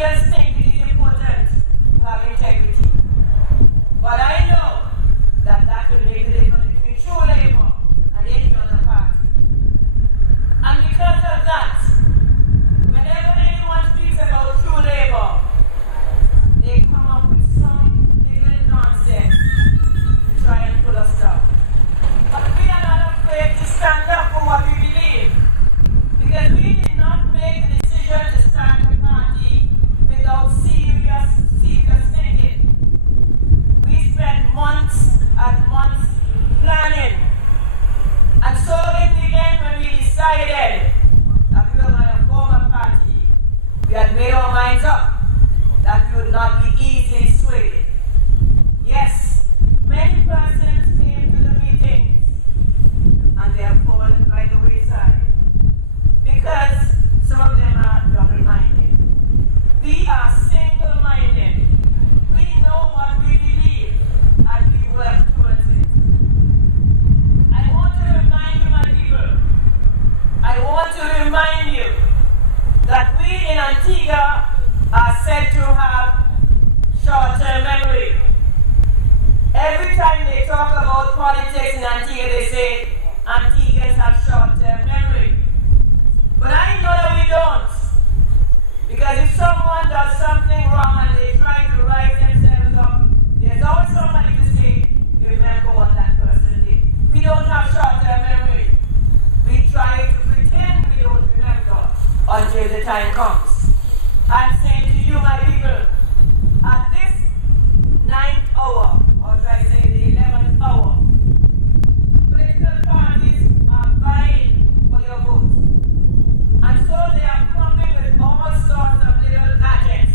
leaders think it is important to have integrity. But I know that that will make the difference between true labor and any other party. And because of that, whenever anyone speaks about true labor, they come up with some little nonsense to try and pull us down. But we are not afraid to stand up for what we believe, because we did not make the decision to start a party without serious thinking. We spent months and months planning. And so in the end, when we decided that we were going to form a party, we had made our minds up that we would not be easily swayed. Yes, many persons came to the meetings and they have fallen by the wayside because some of them are double-minded. We are single-minded. We know what we believe and we work towards it. I want to remind you, my people, I want to remind you that we in Antigua are said to have short-term memory. Every time they talk about politics in Antigua, they say Antiguans have short-term memory. But I know that we don't. Because if someone does something wrong and they try to rise themselves up, there's always somebody to say, remember what that person did. We don't have short-term memory. We try to pretend we don't remember until the time comes. I'm saying to you, my people, at this 9th hour, or should I say the 11th hour, political parties are vying for your vote. And so they are coming with all sorts of little gadgets.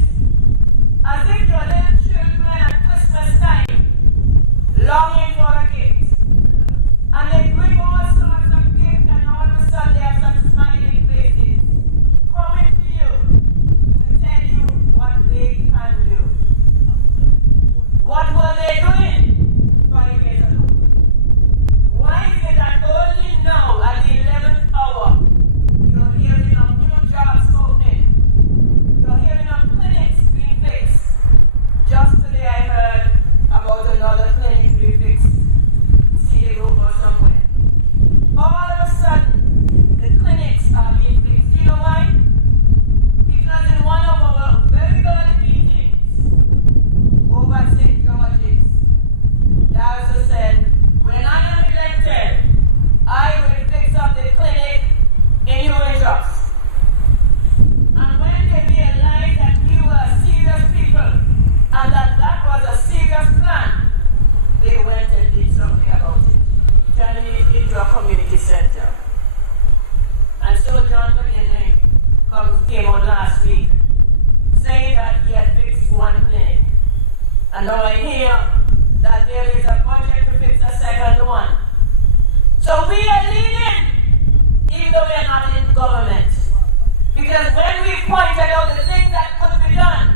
As if your little children at Christmas time, longing for a gift. And they bring all sorts of gifts and all of a sudden they have such smiling faces. Coming to you to tell you what they can do. What were they doing 5 years ago? Why is it that only now at the 11th hour you're hearing of new jobs opening? You're hearing of clinics being fixed. Just today I heard about another clinic being fixed in Seaview or somewhere. All of a sudden, the clinics are being fixed. Do you know why? Because in one of our very early meetings over at St. George's, Darcy said, when I am elected, I will fix up the clinic in human jobs. And when they realized that we were serious people and that that was a serious plan, they went and did something about it, turning it into a community center. And so John McGinley came on last week saying that he had fixed one clinic. And now I hear that there is a budget to fix a second one. So we are leading, even though we are not in government. Because when we pointed out the things that could be done,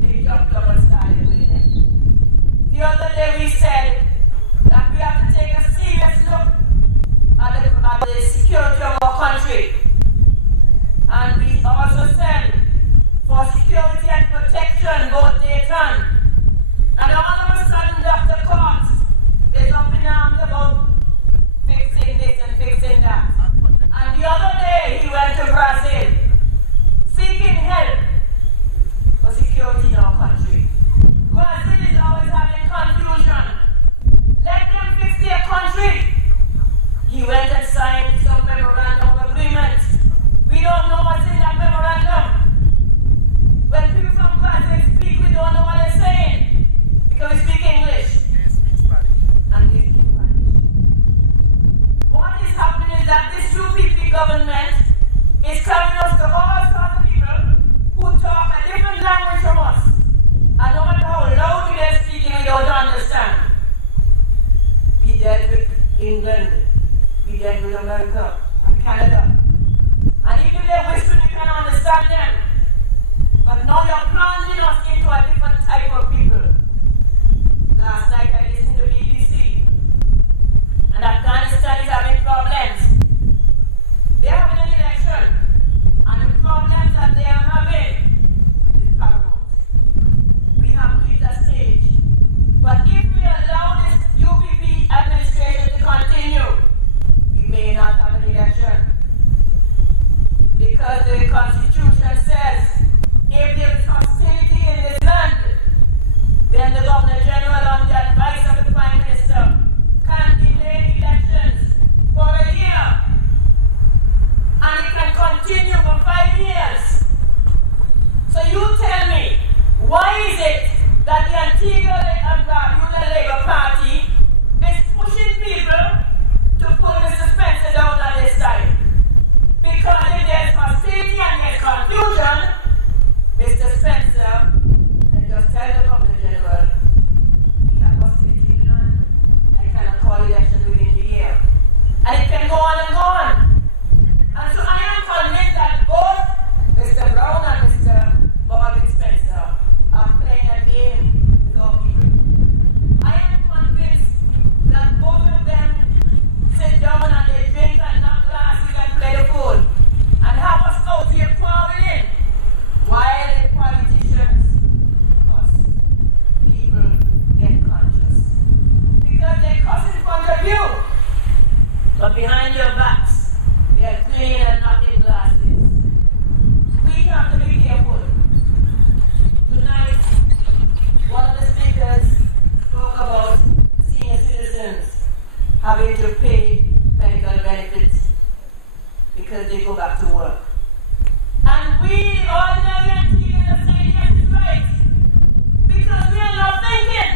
they jumped up and started doing them. The other day we said that we have to take a serious look at the security of our country. And we also said for security and protection, both daytime. And all of a sudden, Dr. Cox is up in arms about fixing this and fixing that. And the other day, he went to Brazil, seeking help for security in our country. Brazil is always having confusion. Let them fix their country. He went and signed some memorandum of agreement. We don't know what's in that memorandum. When people from Brazil speak, we don't know what they're saying. Because we speak English. They speak Spanish. And they speak Spanish. What is happening is that this UPP government is carrying us to all sorts of people who talk a different language from us. And no matter how loudly they're speaking, we don't understand. We dealt with England. We dealt with America and Canada. And even if they're whispering, you can understand them. But now you're plunging us into a different type of people. Last night I listened to BBC. And Afghanistan is having problems. They're having an election. And the problems that they are having is Antigua and Barbuda Labour Party is pushing people to pull Mr. Spencer down on this side. Because if there's hostility and there's confusion, Mr. Spencer can just tell the Governor General, we have hostility in the land. I cannot call election within the year. And it can go on and go on. And so I am convinced that both Mr. Brown and Mr. Bobby Spencer are playing a game with our people. I am convinced that both of them sit down and they drink and knock glasses and play the fool and have us out here quarreling while the politicians, us, people get conscious. Because they cuss in front of you, but behind your backs, they are playing and knocking glasses. We have to be careful. Tonight, one of the speakers spoke about senior citizens having to pay medical benefits because they go back to work. And we, ordinary Antiguans, are saying yes, it's right. Because we are not thinking.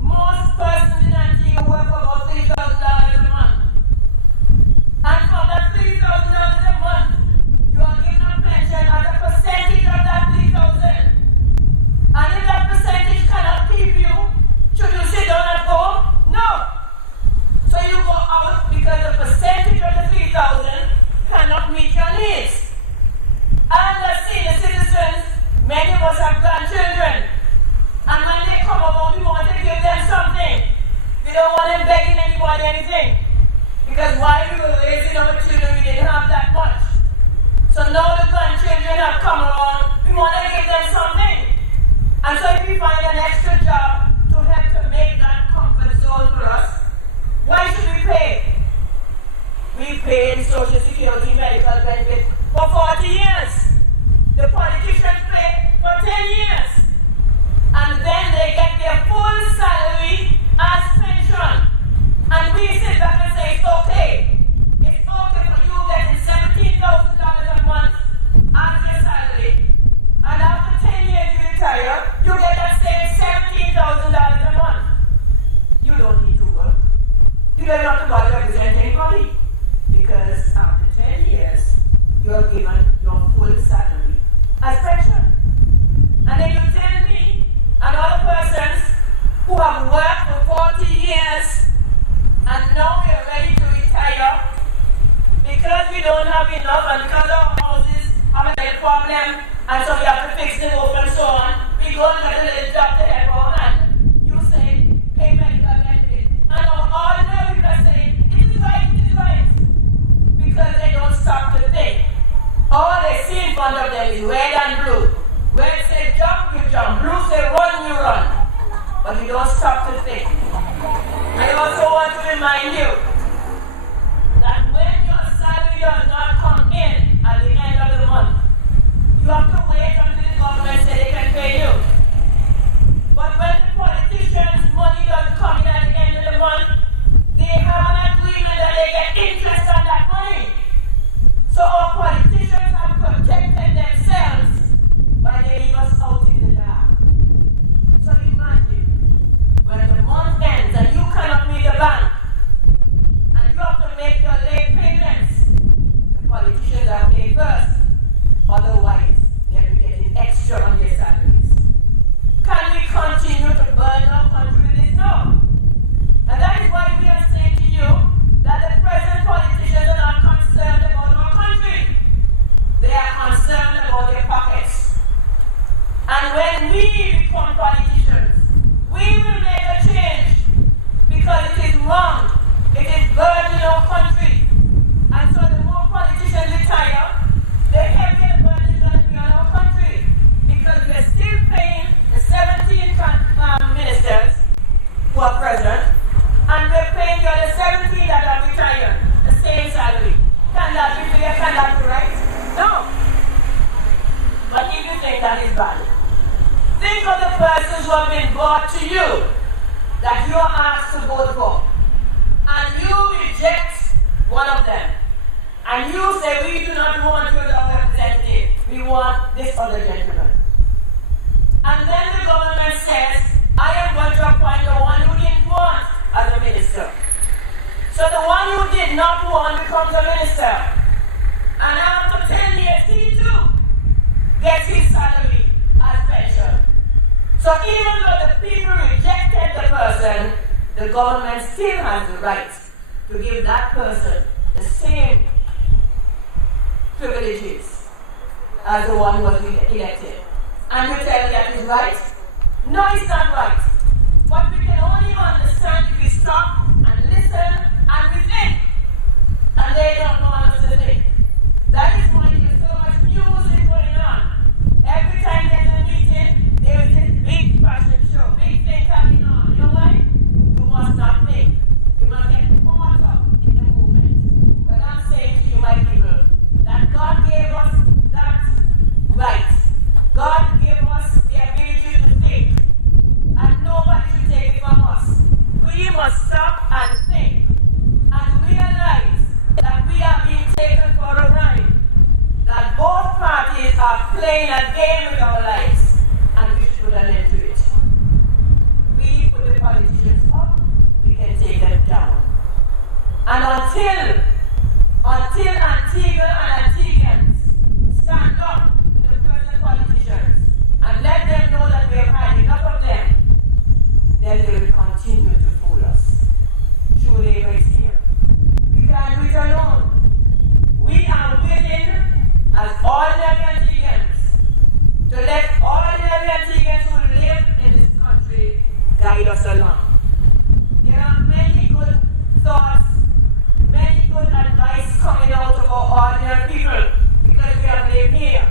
Most persons in Antigua work for about $3,000 a month. And from that $3,000 a month, you are given a pension as a percentage of that $3,000. And if that percentage cannot keep you, should you sit down at home? No. So you go out because the percentage of the $3,000 cannot meet your needs. And as senior citizens, many of us have grandchildren. And when they come along, we want to give them something. We don't want them begging anybody anything. Because while we were raising our children, we didn't have that much. So now the grandchildren have come along, we want to give them something. And so if we find an extra job to help to make that comfort zone for us, why should we pay? We pay in Social Security medical benefit for 40 years. The politicians pay for 10 years. And then they get their full salary as pension. And we sit back and say, it's okay. It's okay for you getting $17,000 a month as your salary. And after 10 years you retire, you get that same $17,000 a month. You don't need to work. You don't have to bother representing anybody. Because after 10 years, you are given your full salary as pension. And then you tell me and other persons who have worked for 40 years and now we are ready to retire because we don't have enough and because our houses have a little problem and so we have to fix the roof and so on. We go and get a little job to help out and you say, pay medical benefit. And our ordinary people say, it is right. Because they don't stop to think. All they see in front of them is red and blue. Red say jump, you jump. Blue say run, you run. But you don't stop to think. I also want to remind you that when your salary does not come in at the end of the month, you have to wait until the government says they can pay you. But when the politicians' money doesn't come in at the end of the month, they have an agreement that they get interest on that money. So our politicians have protected themselves by they leave us out in the dark. So imagine, when the month ends and you cannot meet the bank, and you have to make your late payments, the politicians are paid first. Otherwise, they'll be getting extra on their salaries. Can we continue to burn our country with this? No. And that is why we are saying to you that the present politicians are not concerned about our country. They are concerned about their pockets. And when we become politicians, we will make a change because it is wrong. It is burdening our country. And so the more politicians retire, the heavier burden is going to be on our country. Because we are still paying the 17 ministers who are present, and we're paying the other 17 that are retired the same salary. Can that be fair? Can that be right? No. But if you think that is bad, think of the persons who have been brought to you that you are asked to vote for, and you reject one of them, and you say, we do not want you as our representative, we want this other gentleman. And then the government says, minister. So the one who did not want becomes a minister. And after 10 years, he too gets his salary as pension. So even though the people rejected the person, the government still has the right to give that person the same privileges as the one who was elected. And you tell me that is right? No, it's not right. But we can only understand if we stop and listen and we think. And they don't know how to think. That is why there's so much music going on. Every time there's a meeting, there is this big fashion show, big thing coming on. You know why? You must not think. You must get caught up in the movement. But I'm saying to you, my people, that God gave us that right. God gave us the ability to think. And nobody should take it from us. We must stop and think and realize that we are being taken for a ride. That both parties are playing a game with our lives. And we should put an end to it. We put the politicians up, we can take them down. And until Antigua and Antiguans stand up to the present politicians and let them know that we have had enough of them, then they will continue to fool us. True labor is here. We can't do it alone. We are willing, as ordinary Antiguans, to let ordinary Antiguans who live in this country guide us along. There are many good thoughts, many good advice coming out of our ordinary people because we have lived here.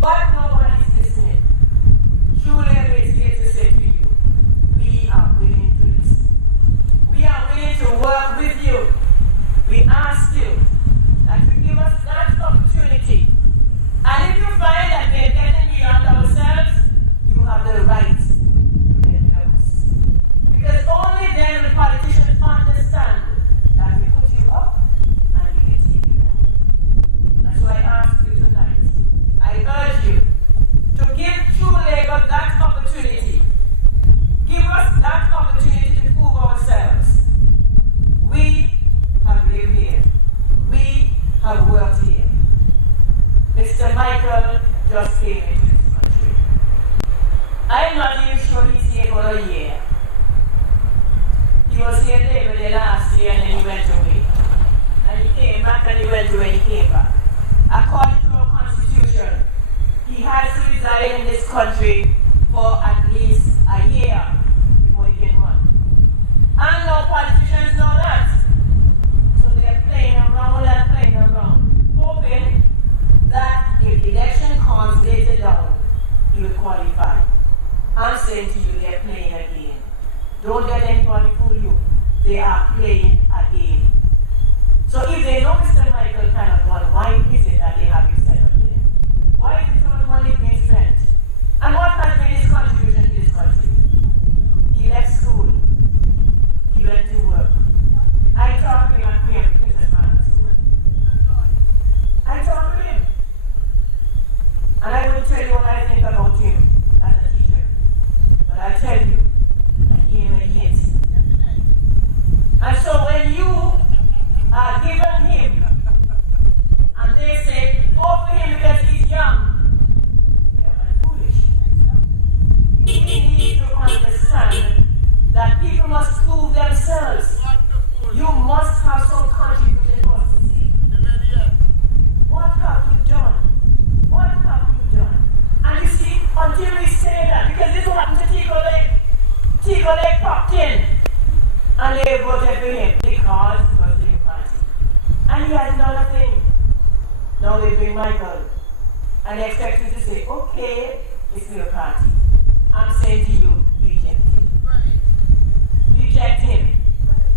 But nobody is listening. True labor is here to say to you, we are willing to listen. We are willing to work with you. We ask you that you give us that opportunity. And if you find that we are getting beyond ourselves, you have the right to get rid of us. Because only then will politicians understand that we put you up and we can take you down. That's why I ask you tonight. I urge you to give True Labor that opportunity. Give us that opportunity to prove ourselves. We have lived here. We have worked here. Mr. Michael just came into this country. I'm not even sure he's here for a year. He was here Labor Day last year and then he went away. And he came back and he went away and he came back. According to our constitution, he has to reside in this country for at least a year before he can run. And no politicians know that. So they're playing around, hoping that if the election comes later down, he will qualify. I'm saying to you, they're playing a game. Don't let anybody fool you. They are playing a game. So if they know Mr. Michael cannot run, why is it that they have him set up there? Why is it so much money being spent? And what has been his contribution to this country? He left school. He went to work. I talked to him at Princess Margaret School. I talked to him. And I will tell you what I think about him as a teacher. But I tell you that he ain't a hit. And so when you are given him, and they say, vote for him because he's young, you're very foolish. You need to understand that people must prove themselves. You must have some contribution to us to see. What have you done? What have you done? And you see, until we say that, because this happened to Tico Lake popped in, and they voted for him because it was the party. And he hasn't done a thing. Now they bring Michael, and they expect you to say, okay, it's your party. I'm saying to you, reject him. Reject him.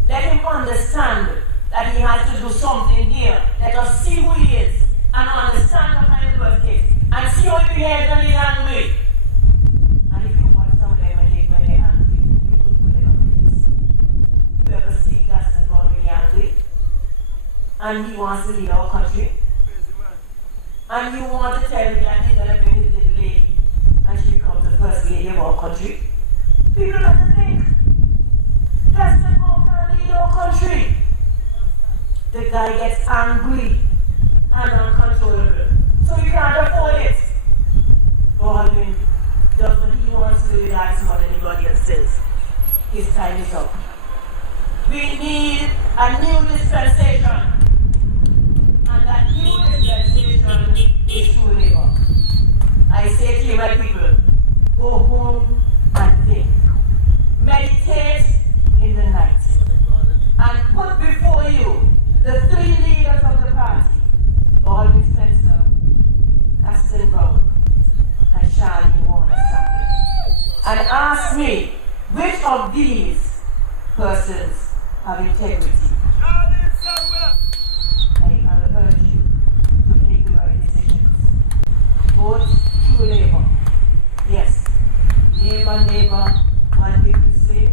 Let him understand that he has to do something here. Let us see who he is and understand what kind of person he is. And see how he behaves when he's angry. And if you watch some of them when they're angry, you could put them on place. You ever see Gaston Paul really angry? And he wants to lead our country? And you want to tell me that he's going to bring his little lady and she becomes the first lady of our country? People have to think. Gaston Paul the guy gets angry and uncontrollable. So you can't afford it. Baldwin does what he wants to do that more than anybody else does. His time is up. We need a new dispensation. And that new dispensation is true labor. I say to you, my people, go home and think. Meditate in the night. And put before you the three leaders of the party, Baldwin Spencer, Caston Brown, and Sharlene Warner. And ask me, which of these persons have integrity? I urge you to make the right decisions. Vote true labor. Yes, neighbor, what did you say?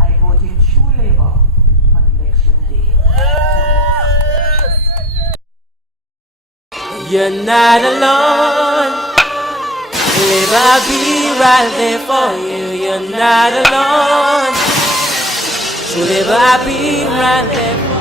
I vote in true labor on election day. You're not alone. Labor, I'll be right there for you. You're not alone. True labor, I'll be right there for you.